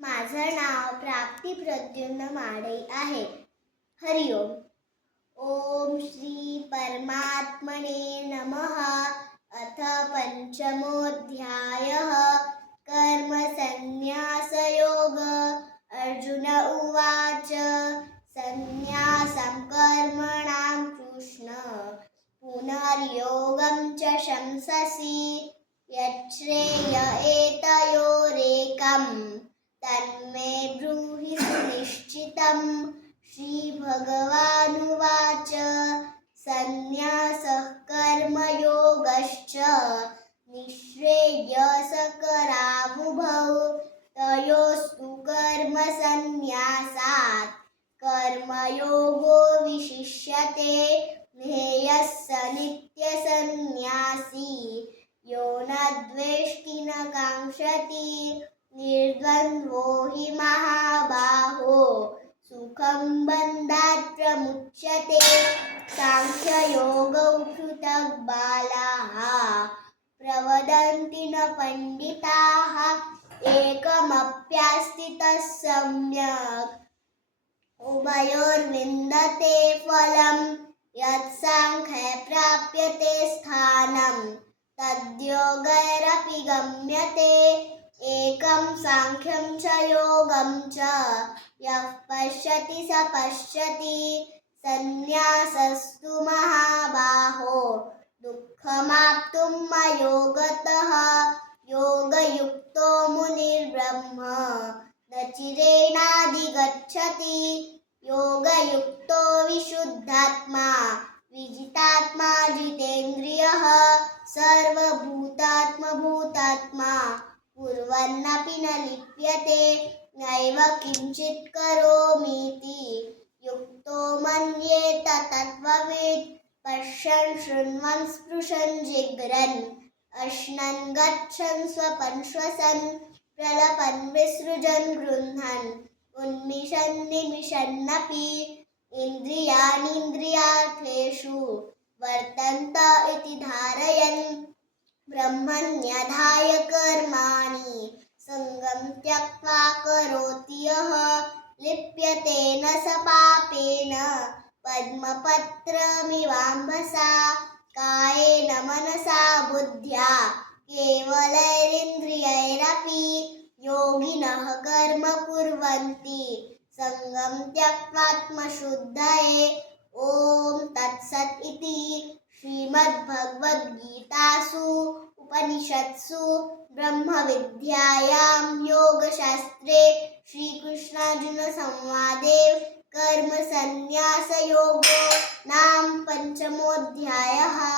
माझं नाव प्राप्ती प्रद्युम्न माडे आहे. हरिओम. ओम श्री परमात्मने नमः. अथ पंचमोऽध्यायः. कर्मसन्न्यासयोग. अर्जुन उवाच. सन्न्यासं कर्मणां कृष्ण पुनर्योगं च शंससि. यच्छ्रेय एतयोरेकं तन्मे ब्रूहि सुनिश्चितम्. श्रीभगवानुवाच. सन्न्यासः कर्मयोगश्च निःश्रेयसकरावुभौ. तयोस्तु कर्मसन्न्यासात् कर्मयोगो विशिष्यते. ध्येयः स नित्यसन्न्यासी यो न द्वेष्टि न काङ्क्षति. निर्द्वन्द्वो हि महाबाहो सुखं बन्धात् प्रमुच्यते. साङ्ख्ययोगौ पृथक् बालाः प्रवदन्ति न पण्डिताः. एकमप्यास्थितः सम्यक् उभयोर्विन्दते फलम्. यत्साङ्ख्ये प्राप्यते स्थानं तद्योगैरपि गम्यते. एकं साङ्ख्यं च योगं च यः पश्यति स पश्यति. सन्न्यासस्तु महाबाहो दुःखमाप्तुं मयोगतः. योगयुक्तो मुनिर्ब्रह्म न चिरेणाधिगच्छति. योगयुक्तो विशुद्धात्मा विजितात्मा जितेन्द्रियः. सर्वभूतात्मभूतात्मा कुर्वन्नपि न लिप्यते. नैव किञ्चित् करोमीति युक्तो मन्येत तत्त्ववित्. पश्यन् शृण्वन् स्पृशन् जिघ्रन् अश्नन् गच्छन् स्वपन् श्वसन् प्रलपन् विसृजन् गृह्णन् उन्मिषन् निमिषन्नपि. इन्द्रियाणीन्द्रियार्थेषु वर्तन्त इति धारयन् ब्रह्मण्यधाय कर्माणि सङ्गं त्यक्त्वा करोति यः. लिप्यते न स पापेन पद्मपत्रमिवाम्भसा. कायेन मनसा बुद्ध्या केवलैरिन्द्रियैरपि योगिनः कर्म कुर्वन्ति सङ्गं त्यक्त्वात्मशुद्धये. ॐ तत्सत् इति श्रीमद्भगवद्गीतासु उपनिषत्सु ब्रह्मविद्यायां योगशास्त्रे श्रीकृष्णार्जुनसंवादे कर्मसन्न्यासयोगो नाम पंचमोऽध्यायः.